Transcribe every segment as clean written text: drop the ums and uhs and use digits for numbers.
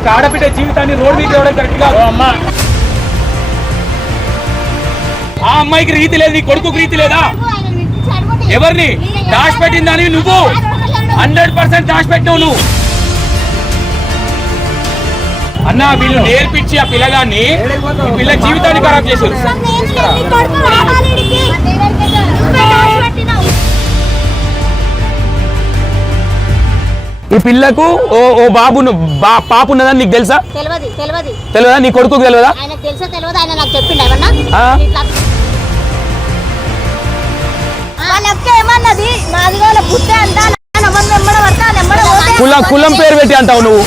ఒక ఆడబిడ్డ జీవితాన్ని రోడ్ మీద తేవడం కరెక్ట్ కాదు. ఆ అమ్మాయికి రీతి లేదు, నీ కొడుకు రీతి లేదా? ఎవరిని దాచిపెట్టిందని నువ్వు 100% దాచిపెట్టినావు నువ్వు. అన్నా వీళ్ళు నేర్పించి ఆ పిల్లగాన్ని ఈ పిల్ల జీవితాన్ని ఖరాబ్ చేశారు. ఈ పిల్లకు ఓ బాబు పాప ఉన్నదని నీకు తెలుసా? తెలియదా? నీ కొడుకు తెలియదా? కులం పేరు పెట్టి అంటావు నువ్వు.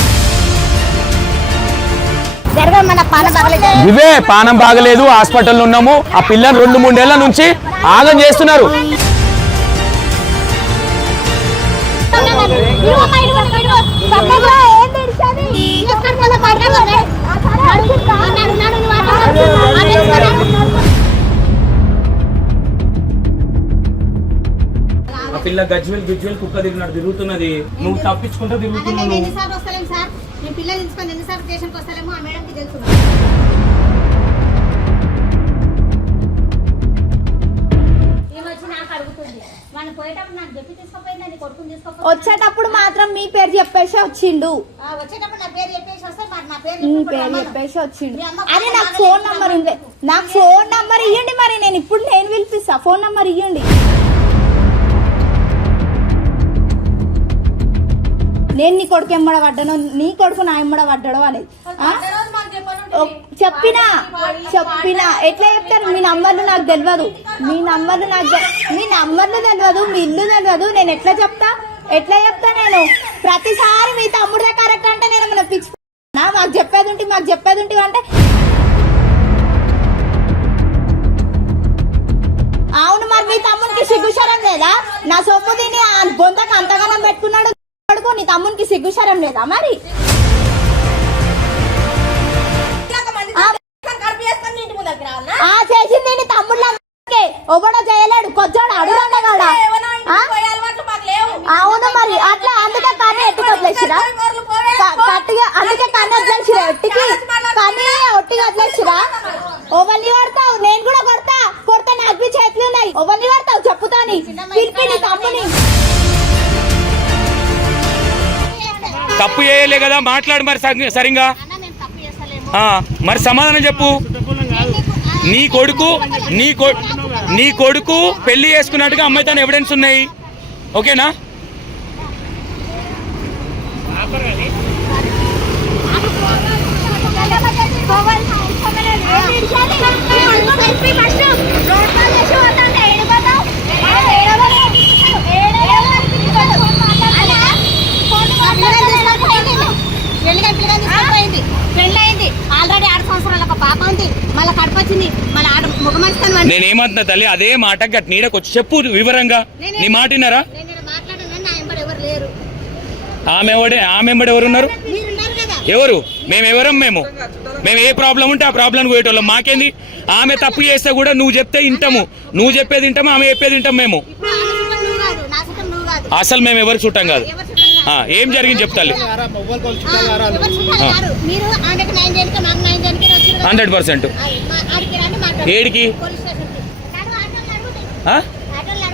ఇవే పానం బాగలేదు, హాస్పిటల్లో ఉన్నాము. ఆ పిల్లని 2-3 ఏళ్ల నుంచి ఆగం చేస్తున్నారు. ఆ పిల్ల గజ్వెల్ కుక్క తిరుగుతున్నది, నువ్వు తప్పించుకుంటూ తిరుగుతున్నావు. వచ్చేటప్పుడు మాత్రం మీ పేరు చెప్పేసి వచ్చిండు. మీ పేరు చెప్పేసి వచ్చిండు. అరే నాకు ఫోన్ నంబర్ ఉంది, నాకు ఫోన్ నంబర్ ఇవ్వండి. మరి నేను పిలిపిస్తా, ఫోన్ నంబర్ ఇవ్వండి. నేను నీ కొడుకు ఎమ్మడ పడ్డాను, నీ కొడుకు నా ఎమ్మడ పడ్డాడు అనేది చెప్పినా ఎట్లా చెప్తారు? మీ నంబర్లు నాకు తెలియదు, మీ నంబర్లు తెలియదు, మీ ఇల్లు తెలియదు. నేను ఎట్లా చెప్తా నేను? ప్రతిసారి మీ తమ్ముడే కరెక్ట్ అంటే నేను మన ఫిక్స్ మాకు చెప్పేది ఉంటే అంటే అవును. మరి మీ తమ్మునికి సిగ్గుశరం లేదా? నా సొమ్ము తిని బొంతకు అంతగానం పెట్టుకున్నాడు. నీ తమ్మునికి సిగ్గుశరం లేదా? మరి చేసింది నీ తమ్ముడు ఎవడో చేయలేడు, కొచ్చాడు అడుగురా. అవును మరి అట్లా అందుకే కానీ ఎట్టుకు వదిలేసిరా, అందుకే కానీ వదిలేసిరా, ఒట్టిగా వదిలేసిరా. ఓవల్ని కొడతావు, నేను కూడా కొడతా నాకు చేతులు ఉన్నాయి. ఓవల్ని కొడతావు చెప్పుతాని పిలిపి నీ తమ్ముని. తప్పు చేయలే కదా, మాట్లాడు మరి సరిగా. మరి సమాధానం చెప్పు. నీ కొడుకు పెళ్లి చేసుకున్నట్టుగా అమ్మాయి తన ఎవిడెన్స్ ఉన్నాయి, ఓకేనా? ఆల్రెడీ 6 సంవత్సరాల ఒక పాప ఉంది, మళ్ళీ కడపచ్చింది, మళ్ళీ ముఖమర్చుతాను. నేనేమంటున్నా తల్లి, అదే మాట నీడకు వచ్చి చెప్పు వివరంగా. నీ మాట విన్నారా? ఆమె ఎవరు ఉన్నారు? ఎవరు? మేము ఏ ప్రాబ్లం ఉంటే ఆ ప్రాబ్లం పోయేటోళ్ళం. మాకేంది? ఆమె తప్పు చేస్తే కూడా నువ్వు చెప్తే వింటాము, నువ్వు చెప్పేది వింటాము, ఆమె చెప్పేది వింటాం. మేము అసలు మేము ఎవరు చుట్టాం కాదు. ఏం జరిగింది చెప్తాలి. 100% ఏడికి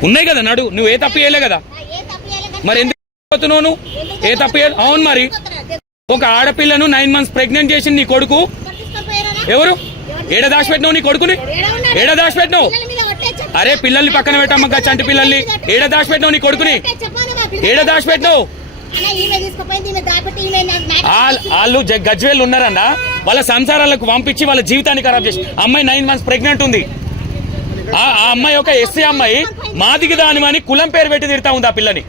ఉన్నాయి కదా. నడు, నువ్వు ఏ తప్పు చేయలే కదా, మరి ఎందుకు పోతున్నావు నువ్వు? ఏ తప్పు చేయలేదు. అవును మరి ఒక ఆడపిల్లను 9 months ప్రెగ్నెంట్ చేసింది నీ కొడుకు. ఎవరు? ఏడ దాచిపెట్టినావు నీ కొడుకుని? ఏడ దాచిపెట్టినావు? అరే పిల్లల్ని పక్కన పెట్టమ్మగా, చంటి పిల్లల్ని. ఏడ దాచిపెట్టినావు నీ కొడుకుని? ఏడ దాచిపెట్టినావు? వాళ్ళు గజ్వేల్ ఉన్నారన్న, వాళ్ళ సంసారాలకు పంపించి వాళ్ళ జీవితాన్ని ఖరాబ్ చేసి అమ్మాయి 9 months ప్రెగ్నెంట్ ఉంది. ఆ అమ్మాయి ఒక ఎస్సీ అమ్మాయి, మాదిగ దానిమని కులం పేరు పెట్టి తిడతా ఉంది ఆ పిల్లని.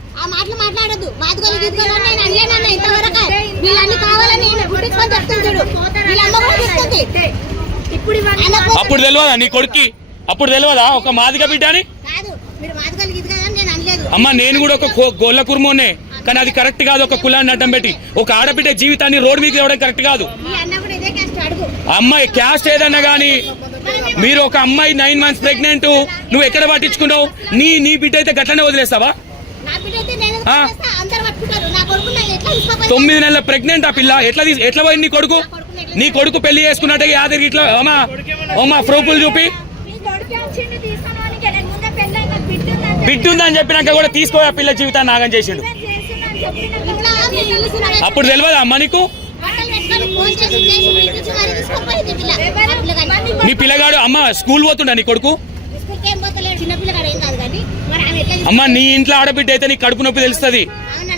అప్పుడు తెలియదా నీ కొడుక్కి? అప్పుడు తెలియదా ఒక మాదిగ బిడ్డ అని? అమ్మ నేను కూడా ఒక గొల్ల కుర్మోనే, కానీ అది కరెక్ట్ కాదు. ఒక కులాన్ని అడ్డం పెట్టి ఒక ఆడబిడ్డ జీవితాన్ని రోడ్డు మీద తేవడం కరెక్ట్ కాదు. అమ్మాయి క్యాస్ట్ ఏదన్నా గానీ, మీరు ఒక అమ్మాయి 9 months ప్రెగ్నెంట్, నువ్వు ఎక్కడ పట్టించుకున్నావు? నీ బిడ్డ అయితే గట్లనే వదిలేస్తావా? 9 నెలల ప్రెగ్నెంట్ ఆ పిల్ల. ఎట్లా పోయింది నీ కొడుకు పెళ్లి చేసుకున్నట్టే యాదగిరి ఇట్లా అమ్మా ప్రూఫ్లు చూపి బిడ్డ ఉందని చెప్పినాక కూడా తీసుకో ఆ పిల్ల జీవితాన్ని నాగం చేసిండు. అప్పుడు తెలియదా అమ్మ నీకు? నీ పిల్లగాడు అమ్మ స్కూల్ పోతుండా నీ కొడుకు? అమ్మ నీ ఇంట్లో ఆడబిడ్డ అయితే నీ కడుపు నొప్పి తెలుస్తుంది,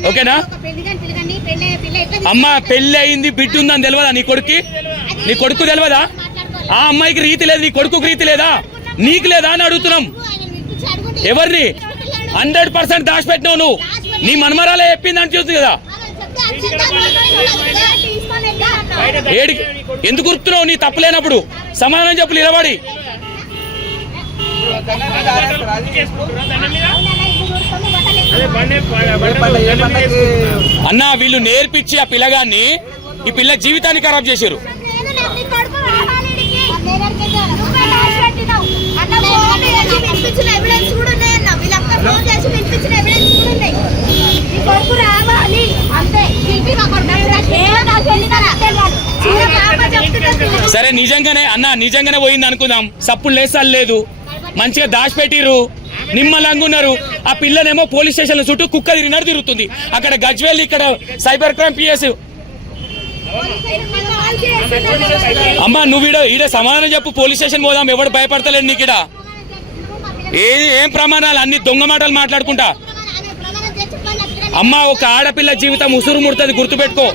ఓకేనా? అమ్మ పెళ్లి అయింది బిడ్డ ఉందని తెలియదా నీ కొడుకు? నీ కొడుకు తెలియదా? ఆ అమ్మాయికి రీతి లేదు, నీ కొడుకు రీతి లేదా? నీకు లేదా అని అడుగుతున్నాం. ఎవరిని 100% దాచిపెట్టినావు నువ్వు. నీ మనమరాలే చెప్పిందని చూస్తుంది కదా. ఏడికి ఎందుకు గుర్తున్నావు? నీ తప్పులేనప్పుడు సమాధానం చెప్పు నిలబడి. అన్నా వీళ్ళు నేర్పించి ఆ పిల్లగాన్ని ఈ పిల్ల జీవితాన్ని ఖరాబ్ చేశారు. సరే నిజంగానే పోయింది అనుకుందాం, సప్పుడు లేసాలు లేదు, మంచిగా దాచిపెట్టిర్రు, నిమ్మలంగా ఉన్నారు. ఆ పిల్లనేమో పోలీస్ స్టేషన్ చుట్టూ కుక్క తిరిగినట్టు తిరుగుతుంది. అక్కడ గజ్వేల్, ఇక్కడ సైబర్ క్రైమ్ పిఎస్. అమ్మా నువ్వు ఈడ సమాధానం చెప్పు. పోలీస్ స్టేషన్ పోదాం, ఎవడు భయపడతలేడు నీకు. ఈడ ఏం ప్రమాణాలు? అన్ని దొంగ మాటలు మాట్లాడుకుంటా. అమ్మ ఒక ఆడపిల్ల జీవితం ఉసురు ముడుతుంది, గుర్తుపెట్టుకో.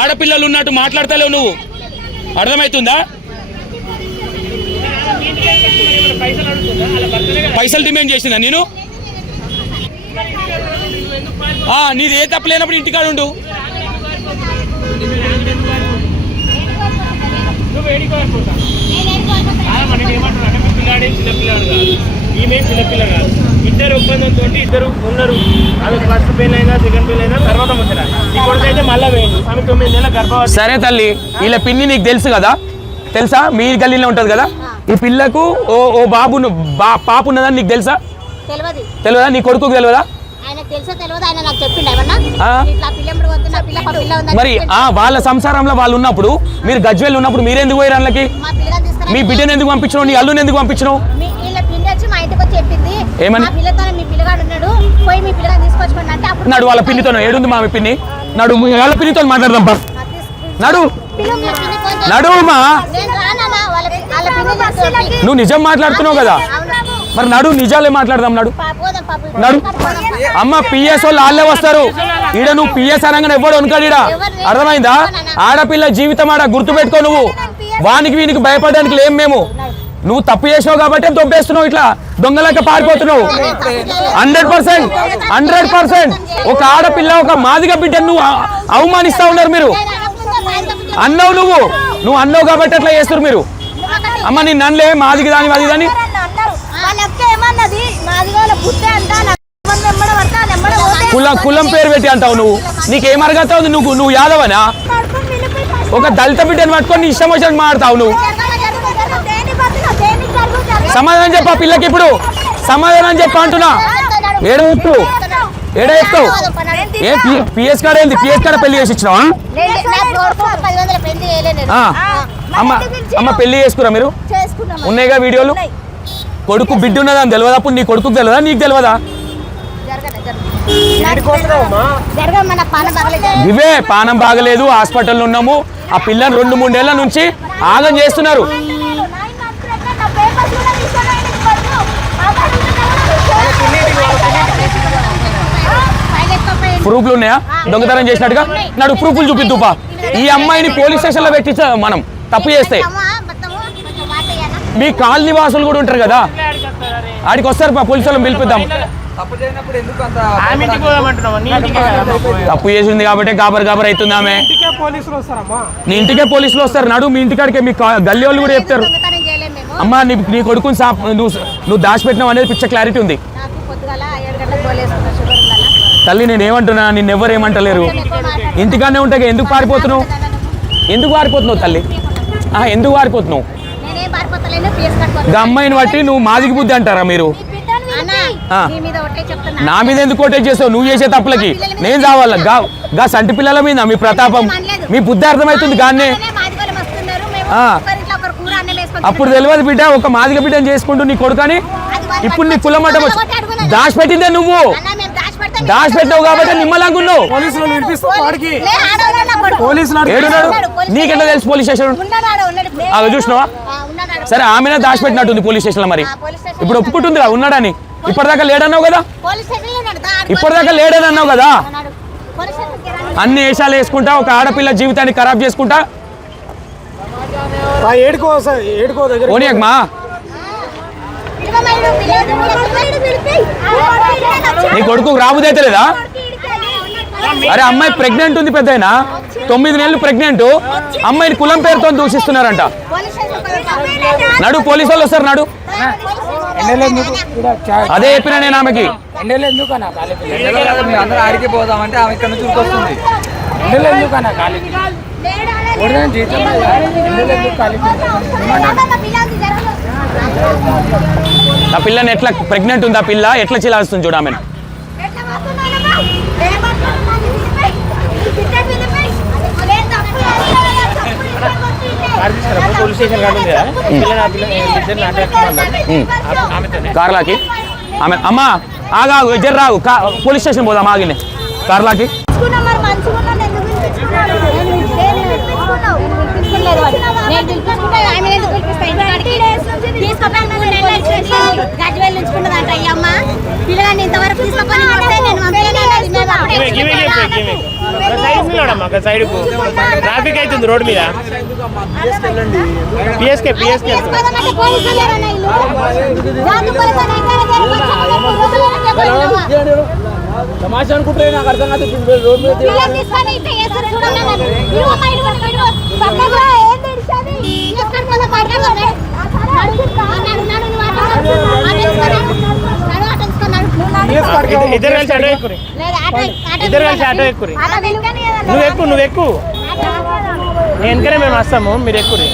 ఆడపిల్లలు ఉన్నట్టు మాట్లాడతలేవు నువ్వు, అర్థమవుతుందా? పైసలు డిమాండ్ చేసిందా నేను? నీది ఏ తప్పు లేనప్పుడు ఇంటికాడ ఉండు. చిన్నపిల్ల కాదు, ఇద్దరు ఒప్పందంతో ఇద్దరు ఉన్నారు. అది ఫస్ట్ పెయిన్ అయినా సెకండ్ పెయిన్ అయినా తర్వాత ముచ్చట. ఈ కొడుకు అయితే మళ్ళీ వేయండి. ఆమె 9 నెలల గర్భవతి. సరే తల్లి, ఇలా పిన్ని నీకు తెలుసు కదా, తెలుసా? మీ గల్లీలో ఉంటది కదా. ఈ పిల్లకు ఓ పాప ఉన్నదని నీకు తెలుసా? తెలియదా? నీ కొడుకు తెలియదా? మరి వాళ్ళ సంసారంలో వాళ్ళు ఉన్నప్పుడు, మీరు గజ్వేల్ ఉన్నప్పుడు మీరెందుకు పోయారు అందులోకి? మీ బిడ్డను ఎందుకు పంపించినావు? నీ అల్లుని ఎందుకు పంపించినావు? ఏమని నడు వాళ్ళ పిన్నితో. ఏడుంది మా పిన్ని? నడు వాళ్ళ పిన్నితో మాట్లాడదాం. నడు మా నువ్వు నిజం మాట్లాడుతున్నావు కదా, మరి నడు నిజాలే మాట్లాడదాం. నడు అమ్మ పిఎస్ వాళ్ళు వాళ్ళే వస్తారు ఈడ. నువ్వు పిఎస్ అనగానే ఎవ్వడు వనుకాడు ఈడ, అర్థమైందా? ఆడపిల్ల జీవితం ఆడ గుర్తుపెట్టుకో. నువ్వు వానికి వీనికి భయపడడానికి లేం మేము. నువ్వు తప్పు చేసినావు కాబట్టి దొబ్బేస్తున్నావు, ఇట్లా దొంగలక పారిపోతున్నావు. 100% ఒక ఆడపిల్ల, ఒక మాదిగ బిడ్డను నువ్వు అవమానిస్తా ఉన్నారు మీరు. అన్నావు నువ్వు అన్నావు కాబట్టి అట్లా చేస్తారు మీరు. అమ్మ నేను నన్నలే మాదిగ దాని అది దాన్ని కులం పేరు పెట్టి అంటావు నువ్వు. నీకేం అరగతావు? నువ్వు యాదవనా? ఒక దళిత బిడ్డను పట్టుకొని ఇష్టం వచ్చినట్టు మాట్లాడతావు నువ్వు. సమాధానం చెప్పు ఆ పిల్లకి. ఇప్పుడు సమాధానం చెప్పు అంటున్నా. ఏడెత్తావు ఏ పిఎస్ కాడ ఏంది? పిఎస్ కాడ పెళ్లి చేసి ఇచ్చినావా? అమ్మ పెళ్లి చేసుకురా మీరు? ఉన్నాయిగా వీడియోలు. కొడుకు బిడ్డ ఉన్నదని తెలియదా? అప్పుడు నీ కొడుకు తెలియదా? నీకు తెలియదా? ఇవే పానం బాగలేదు, హాస్పిటల్లో ఉన్నాము. ఆ పిల్లని 2-3 ఏళ్ల నుంచి ఆగం చేస్తున్నారు. ప్రూఫ్లు ఉన్నాయా దొంగతనం చేసినట్టుగా? నాడు ప్రూఫ్లు చూపిద్దుపా. ఈ అమ్మాయిని పోలీస్ స్టేషన్ లో పెట్టించా మనం తప్పు చేస్తే. మీ కాలనీ వాసులు కూడా ఉంటారు కదా, ఆడికి వస్తారు, పోలీసు వాళ్ళని పిలిపిద్దాం. తప్పు చేసింది కాబట్టి గాబర్ అవుతుంది ఆమె. నీ ఇంటికే పోలీసులు వస్తారు. నడు మీ ఇంటికాడికే మీ గల్లీ వాళ్ళు కూడా చెప్తారు. అమ్మా నీ కొడుకుని నువ్వు దాచిపెట్టినావు అనేది పిచ్చ క్లారిటీ ఉంది తల్లి. నేనేమంటున్నా, నిన్నెవ్వరు ఏమంటలేరు. ఇంటికాడనే ఉంటాయి. ఎందుకు పారిపోతున్నావు తల్లి? ఎందుకు పారిపోతున్నావు? అమ్మాయిని బట్టి నువ్వు మాదికి బుద్ధి అంటారా మీరు? ఆ. నా మీద ఎందుకు కోటేజ్ చేస్తావు? నువ్వు చేసే తప్పులకి నేను చావాలా? గా సంటి పిల్లల మీద మీ ప్రతాపం, మీ బుద్ధి అర్థమవుతుంది కానీ అప్పుడు తెలియదు బిడ్డ. ఒక మాదిగ బిడ్డని చేసుకుంటూ నీ కొడుకని ఇప్పుడు నీ కులం మట్టం దాచిపెట్టిందే నువ్వు. దాచిపెట్టావు కాబట్టి నిమ్మలాగున్నావు. ఏడున్నాడు? నీకెట్లా తెలుసు పోలీస్ స్టేషన్? అవి చూసినావా? సరే ఆమెనే దాచిపెట్టినట్టుంది పోలీస్ స్టేషన్ లో. మరి ఇప్పుడు ఒప్పుకుంటుంది ఉన్నాడని. ఇప్పటిదాకా లేడన్నావు కదా, ఇప్పటిదాకా లేడని అన్నావు కదా. అన్ని వేషాలు వేసుకుంటా ఒక ఆడపిల్ల జీవితాన్ని ఖరాబ్ చేసుకుంటా ఓనియమ్మా. నీ కొడుకు రాబుదైతే లేదా? అరే అమ్మాయి ప్రెగ్నెంట్ ఉంది, పెద్దయినా 9 నెలలు ప్రెగ్నెంట్ అమ్మాయిని కులం పేరుతో దూషిస్తున్నారంట. నడు పోలీసు వాళ్ళు వస్తారు, నడు. అదే చెప్పిన నేను ఆమెకి. ఆడికి పోదామంటే ఆమె ఇక్కడ నుంచి వస్తుంది. ఆ పిల్లని ఎట్లా ప్రెగ్నెంట్ ఉంది, ఆ పిల్ల ఎట్లా చిలాస్తుంది చూడు ఆమెను. కార్లాకి ఆమె అమ్మ ఆగా జర్ రాగు పోలీస్ స్టేషన్ పోదాం ఆగినే కార్లాకి. పిల్లగాన్ని ఇంతవరకు ట్రాఫిక్ అవుతుంది రోడ్ మీద. పిఎస్కే తమాషా అనుకుంటే నాకు అర్థం కాదు. ఇద్దరు కలిసి ఆటో ఎక్కురి, ఇద్దరు కలిసి ఆటో ఎక్కురి. నువ్వు ఎక్కు నేను వెనకనే మేము వస్తాము, మీరు ఎక్కురి.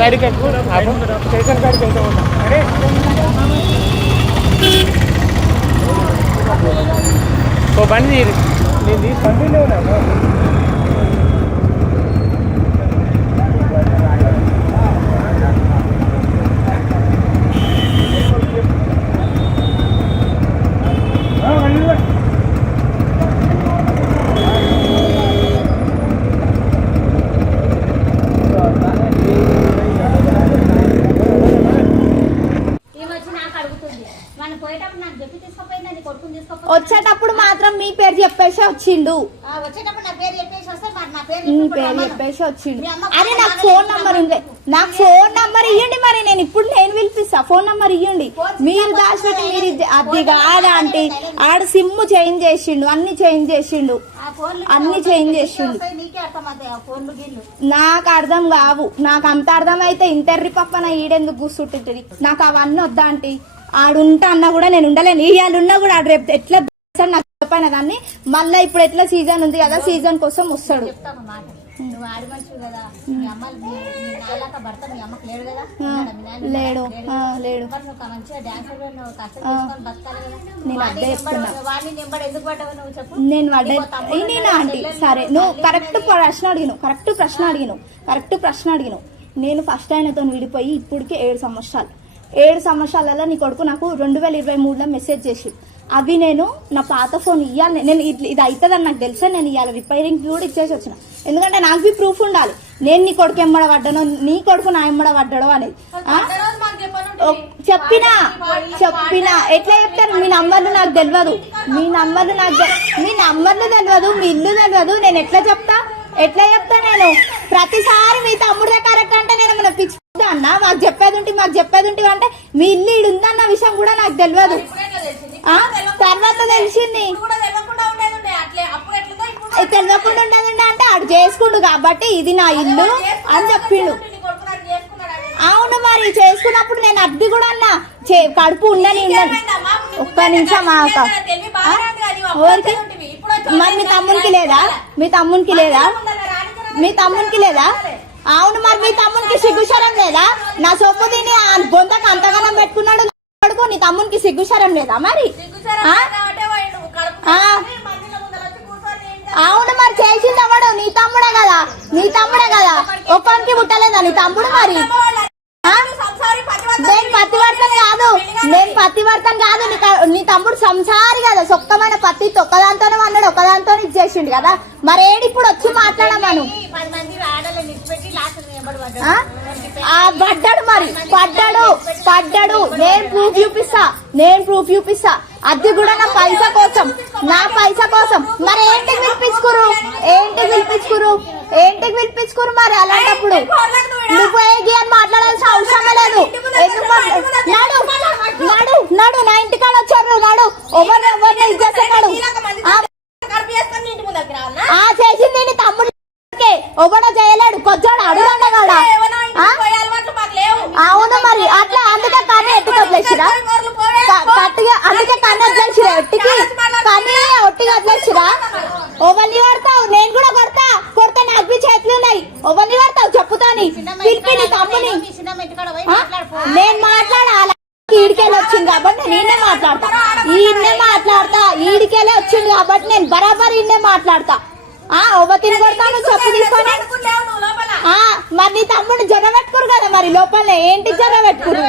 సైడ్కి ఎక్కువ స్టేషన్ కాడికి వెళ్తూ ఉంటాం. ఓ బండి నేను తీసుకుంటూనే ఉన్నాను. వచ్చేటప్పుడు మాత్రం మీ పేరు చెప్పేసి వచ్చిండు. మీ పేరు చెప్పేసి వచ్చిండు. అరే నాకు ఫోన్ నంబర్ ఉంది, నాకు ఫోన్ నంబర్ ఇవ్వండి. మరి నేను ఇప్పుడు పిలిపిస్తా, ఫోన్ నంబర్ ఇవ్వండి. మీరు దాచిపెట్టి మీరు అది కాదా అంటే ఆడ సిమ్ చేంజ్ చేసిండు, అన్ని చేంజ్ చేసిండు. నాకు అర్థం కావు. నాకు అంత అర్థం అయితే ఇంటర్రి పక్కన ఈడెందుకు కూర్చుంటుంది. నాకు అవన్నీ వద్దా అంటే ఆడుంటా అన్నా కూడా నేను ఉండలేను. ఇవాళ ఉన్నా కూడా ఆడు రేపు ఎట్లా నాకు చెప్పైనా దాన్ని మళ్ళీ ఇప్పుడు ఎట్లా సీజన్ ఉంది కదా, సీజన్ కోసం వస్తాడు. లేడు లేడు నేను అదే చెప్తున్నా. నేను నేనా ఆంటీ సరే నువ్వు కరెక్ట్ ప్రశ్న అడిగినావు. నేను ఫస్ట్ ఆయనతో విడిపోయి ఇప్పటికి 7 సంవత్సరాలలో నీ కొడుకు నాకు 2023లో మెసేజ్ చేసి అవి నేను నా పాత ఫోన్ ఇవ్వాలి. నేను ఇది అవుతుందని నాకు తెలుసా. నేను ఇవాళ రిపైరింగ్ కూడా ఇచ్చేసి వచ్చిన. ఎందుకంటే నాకు ప్రూఫ్ ఉండాలి. నేను నీ కొడుకు ఎమ్మడ పడ్డానో, నీ కొడుకు నా ఎమ్మడ పడ్డాడో అనేది చెప్పినా ఎట్లా చెప్తారు? మీ నంబర్లు నాకు తెలియదు, మీ నంబర్లు తెలియదు, మీ ఇల్లు తెలియదు. నేను ఎట్లా చెప్తా నేను? ప్రతిసారి మీ తమ్ముడే కరెక్ట్ అంటే నేను మన పిచ్చి అన్న మాకు చెప్పేది ఉంటే అంటే మీ ఇల్లు ఈడు ఉందన్న విషయం కూడా నాకు తెలియదు. తర్వాత తెలిసింది. తెలియకుండా ఉండేది అంటే ఆడు చేసుకుండు కాబట్టి ఇది నా ఇల్లు అని చెప్పిండు. అవును మరి చేసుకున్నప్పుడు నేను అద్దె కూడా అన్నా కడుపు ఉండని ఒక్క నిమిషం మరి మీ తమ్మునికి లేదా అవును మరి మీ తమ్మునికి సిగ్గుశరం లేదా? నా సొమ్ము తిని ఆ బొందకు అంతగానం పెట్టుకున్నాడు కొడుకు. నీ తమ్మునికి సిగ్గుశరం లేదా మరి? అవును మరి చేసింది ఎవడు? నీ తమ్ముడే కదా, నీ తమ్ముడే కదా. ఒక్కరికి పుట్టలేదా నీ తమ్ముడు? మరి నేను పతివర్తన కాదు, నేను పతివర్తన కాదు. నీ తమ్ముడు సంసారి కదా, సొక్కమైన పత్తి ఒక్కదాంతోనే అన్నాడు, ఒక్కదాంతో చేసిండు కదా. మరి ఏడు ఇప్పుడు వచ్చి మాట్లాడమాను. పడ్డాడు మరి, పడ్డాడు. నేను ప్రూఫ్ చూపిస్తా. అది కూడా నా పైసా కోసం, మరి ఏంటికి పిలిపించుకురు మరి? అలాంటప్పుడు నువ్వు ఏగి అని మాట్లాడాల్సిన అవసరమే లేదు. ఎందుకు నడు నా ఇంటికాడ వచ్చారు, నడు. ఎవరిని ఇచ్చేస్తున్నాడు? చేసింది నీ తమ్ముడు, ఎవడో చేయలేడు. కొచ్చాడు అడుగుండగాడా? అవును మరి అట్లా, అందుకే కానీ ఎట్టుకు వదిలేసిరా, అందుకే కానీ వదిలేసిరా, ఒట్టిగా వదిలేసిరా. ఓవల్ని కొడతావు, నేను కూడా కొడతా నాకు చేతులు ఉన్నాయి. ఓవల్ని కొడతావు చెప్పుతాని, పిలిపి నీ తమ్ముని. నేను మాట్లాడాలి, ఈడికెళ్ళి వచ్చింది కాబట్టి నేనే మాట్లాడతా, ఈడికెళ్ళి వచ్చింది కాబట్టి నేను బరాబర్ ఈయనే మాట్లాడతా. తిని కొడతాను చెప్పు తీసుకొని. మరి నీ తమ్ముడు జ్వరం పెట్టుకురు కదా మరి లోపల, ఏంటి జ్వరం పెట్టుకురు?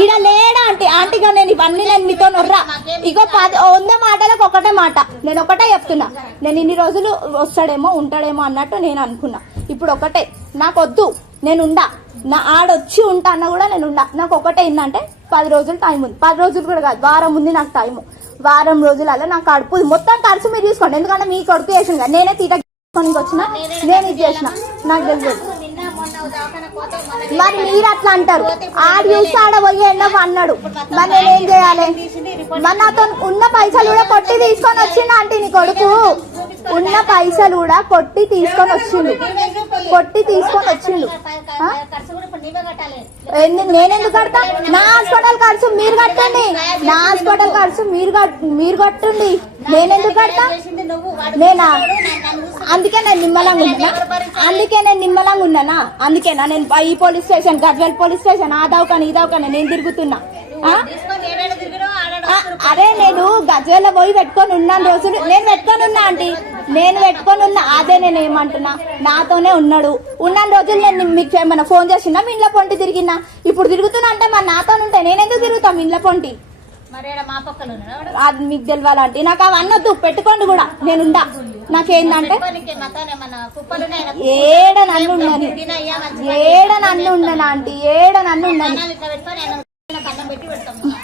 ఈడ లేడా ఆంటీగా నేను ఇవన్నీ నేను మీతో నొర్రా. ఇగో 100 మాటలకు ఒకటే మాట, నేను ఒకటే చెప్తున్నా. నేను ఇన్ని రోజులు వస్తాడేమో ఉంటాడేమో అన్నట్టు నేను అనుకున్నా. ఇప్పుడు ఒకటే, నాకొద్దు, నేనుండా. నా ఆడొచ్చి ఉంటా అన్న కూడా నేనుండా. నాకు ఒకటే ఏంటంటే 10 రోజులు టైం ఉంది. 10 రోజులు కూడా కాదు, వారం ఉంది నాకు టైము. వారం రోజులలో నాకు కడుపు మొత్తం ఖర్చు మీరు చూసుకోండి. ఎందుకంటే మీ కొడుకు చేసిన కదా, నేనే తీట వచ్చిన, నేను ఇది చేసిన, నాకు తెలియదు. మరి మీరు అట్లా అంటారు, ఆడ చూసి ఆడ పోయి ఎన్నో అన్నాడు. మరి నేనేం చేయాలి? మరి నాతో ఉన్న పైసలు కూడా కొట్టి తీసుకొని వచ్చిండు ఆంటీ. నీ కొడుకు ఉన్న పైసలు కూడా కొట్టి తీసుకొని వచ్చిండు. నేనెందుకు కడతా? నా హాస్పిటల్ ఖర్చు మీరు కట్టండి, మీరు కట్టండి. నేనెందుకు కడతా? నేనా? అందుకే నేను నిమ్మలంగా ఉన్నానా? అందుకేనా నేను ఈ police station, Gadwal police station, ఆ దౌకాని ఈ దౌకాని నేను తిరుగుతున్నా? అరే నేను గజ్వేల్లో పోయి పెట్టుకొని ఉన్నాను రోజులు, నేను పెట్టుకొని ఉన్నా ఆంటీ, అదే నేను ఏమంటున్నా, నాతోనే ఉన్నాడు. ఉన్న రోజులు నేను మీకు ఏమన్నా ఫోన్ చేసినా మీ ఇంట్లో పొంటి తిరిగినా? ఇప్పుడు తిరుగుతున్నా అంటే మరి నాతో ఉంటే నేనెందుకు తిరుగుతాం ఇంట్లో పొంటి? అది మీకు తెలియాలంటే నాకు అవన్నీ వద్దు, పెట్టుకోండి కూడా, నేనుండా. నాకేందంటే ఏడ నన్ను ఉండని ఆంటీ, ఏడ నన్ను ఉండని.